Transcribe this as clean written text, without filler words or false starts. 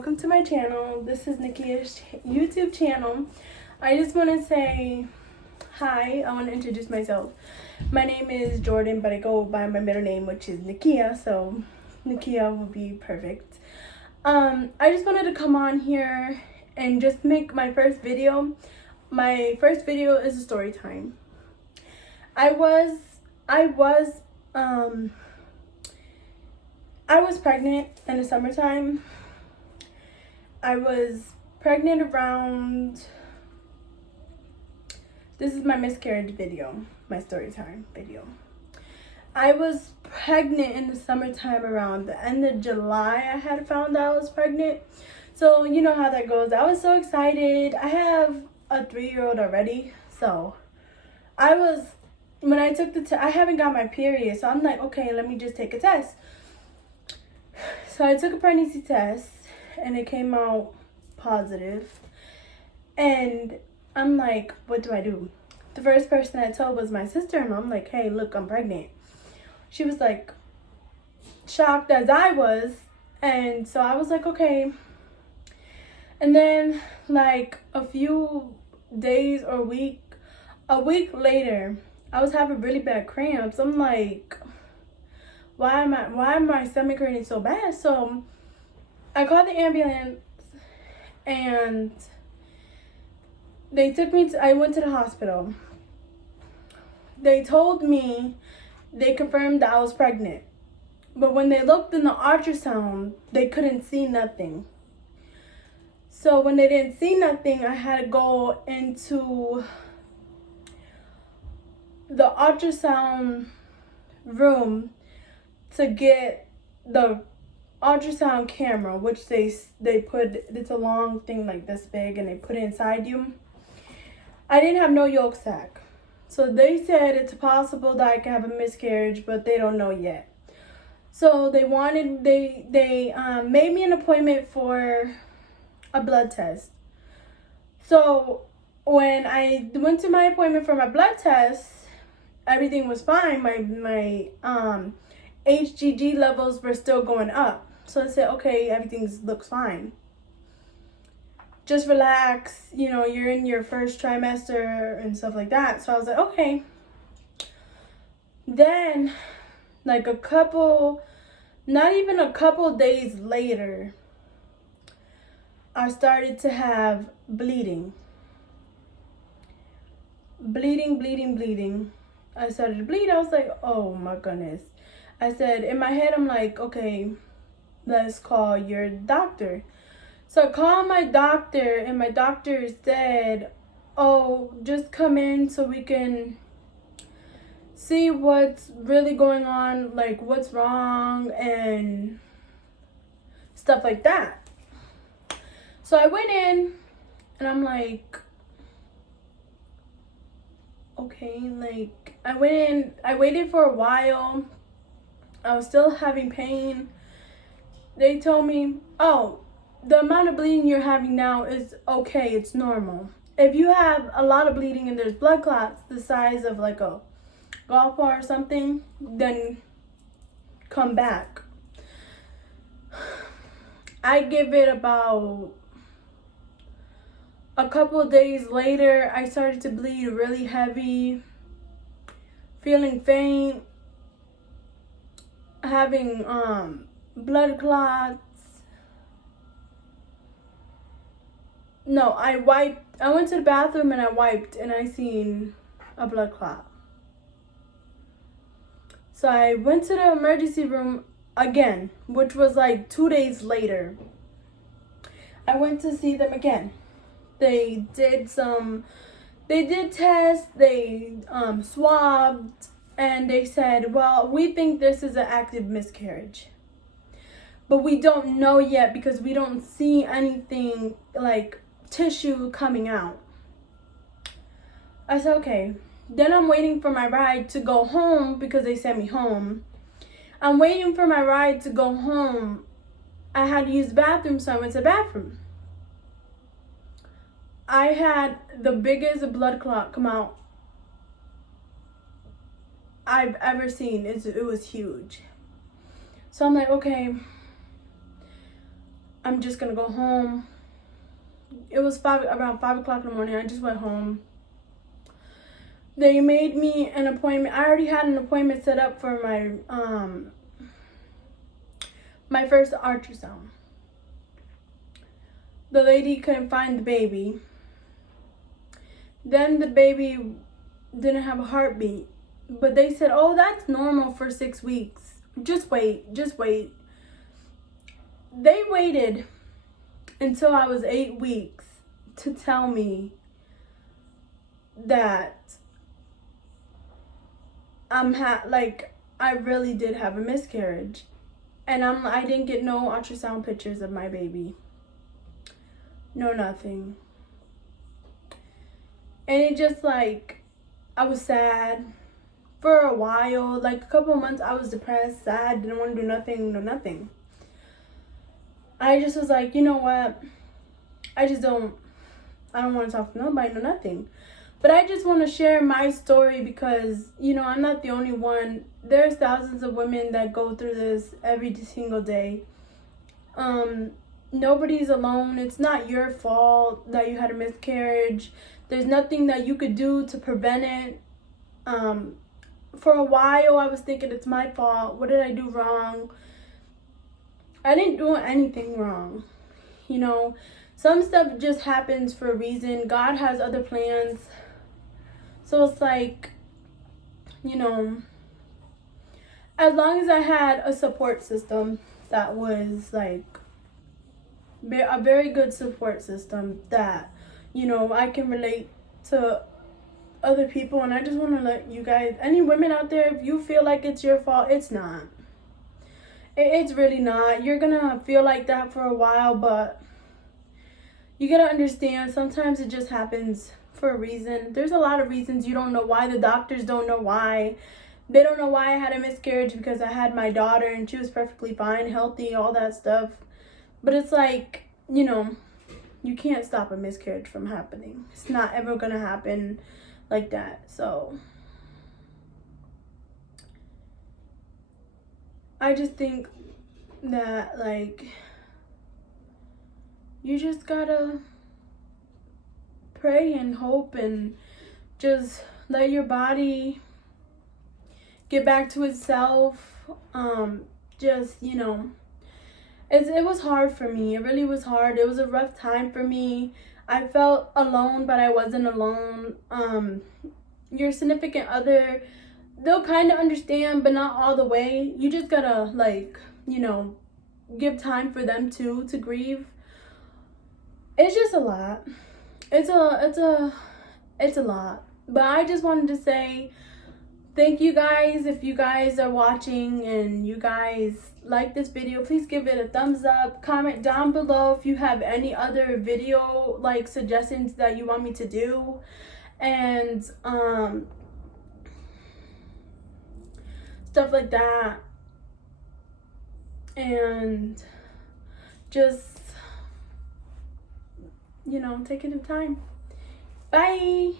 welcome to my channel. This is Nikia's YouTube channel. I just want to say hi. I want to introduce myself. My name is Jordan, but I go by my middle name, which is Nikia, so Nikia will be perfect. I just wanted to come on here and just make my first video. My first video is a story time. I was pregnant in the summertime. I was pregnant around, this is my miscarriage video, my story time video. I was pregnant in the summertime around the end of July. I had found out I was pregnant. So you know how that goes. I was so excited. I have a 3-year-old already. So when I took the test, I haven't got my period. So I'm like, okay, let me just take a test. So I took a pregnancy test and it came out positive. And I'm like, what do I do? The first person I told was my sister, and I'm like, hey, look, I'm pregnant. She was like shocked as I was. And so I was like, okay. And then like a few days or a week later, I was having really bad cramps. I'm like, why am my stomach hurting so bad? So I called the ambulance and they took me I went to the hospital. They told me, they confirmed that I was pregnant. But when they looked in the ultrasound, they couldn't see nothing. So when they didn't see nothing, I had to go into the ultrasound room to get the ultrasound camera, which they put, it's a long thing like this big, and they put it inside you. I didn't have no yolk sac. So they said it's possible that I can have a miscarriage, but they don't know yet. So they made me an appointment for a blood test. So when I went to my appointment for my blood test, everything was fine. My HGG levels were still going up. So I said, okay, everything looks fine. Just relax, you're in your first trimester and stuff like that. So I was like, okay. Then, like not even a couple days later, I started to have bleeding. Bleeding. I started to bleed. I was like, oh my goodness. I said, in my head, I'm like, okay, let's call your doctor. So I called my doctor, and my doctor said, oh, just come in so we can see what's really going on, like what's wrong and stuff like that. So I went in, and I'm like, okay, like I went in, I waited for a while. I was still having pain. They told me, oh, the amount of bleeding you're having now is okay, it's normal. If you have a lot of bleeding and there's blood clots the size of like a golf ball or something, then come back. I give it about a couple of days later, I started to bleed really heavy, feeling faint, having blood clots. No, I went to the bathroom and I wiped, and I seen a blood clot. So I went to the emergency room again, which was like 2 days later. I went to see them again. They did tests, they swabbed, and they said, well, we think this is an active miscarriage. But we don't know yet because we don't see anything like tissue coming out. I said, okay. Then I'm waiting for my ride to go home because they sent me home. I'm waiting for my ride to go home. I had to use the bathroom, so I went to the bathroom. I had the biggest blood clot come out I've ever seen. It was huge. So I'm like, okay, I'm just gonna go home. It was around 5 o'clock in the morning. I just went home. They made me an appointment. I already had an appointment set up for my first ultrasound. The lady couldn't find the baby. Then the baby didn't have a heartbeat. But they said, oh, that's normal for 6 weeks. Just wait, just wait. They waited until I was 8 weeks to tell me that I really did have a miscarriage. And I didn't get no ultrasound pictures of my baby. No, nothing. And it just like, I was sad for a while. Like a couple of months I was depressed, sad, didn't want to do nothing, no nothing. I just was like, you know what? I don't want to talk to nobody, no nothing. But I just want to share my story because, you know, I'm not the only one. There's thousands of women that go through this every single day. Nobody's alone. It's not your fault that you had a miscarriage. There's nothing that you could do to prevent it. For a while, I was thinking it's my fault. What did I do wrong? I didn't do anything wrong. You know, some stuff just happens for a reason. God has other plans. So it's like, you know, as long as I had a support system that was like a very good support system that, you know, I can relate to other people. And I just want to let you guys, any women out there, if you feel like it's your fault, it's not. It's really not. You're gonna feel like that for a while, but you gotta understand, sometimes it just happens for a reason. There's a lot of reasons. You don't know why. The doctors don't know why. They don't know why I had a miscarriage, because I had my daughter and she was perfectly fine, healthy, all that stuff. But it's like, you know, you can't stop a miscarriage from happening. It's not ever gonna happen like that. So I just think that, like, you just gotta pray and hope and just let your body get back to itself. Just, you know, it was hard for me. It really was hard. It was a rough time for me. I felt alone, but I wasn't alone. Your significant other, they'll kind of understand, but not all the way. You just gotta, like, you know, give time for them too to grieve. It's just a lot. It's a lot. But I just wanted to say thank you guys. If you guys are watching and you guys like this video, please give it a thumbs up. Comment down below if you have any other video like suggestions that you want me to do. And stuff like that. And just, you know, take it in time. Bye.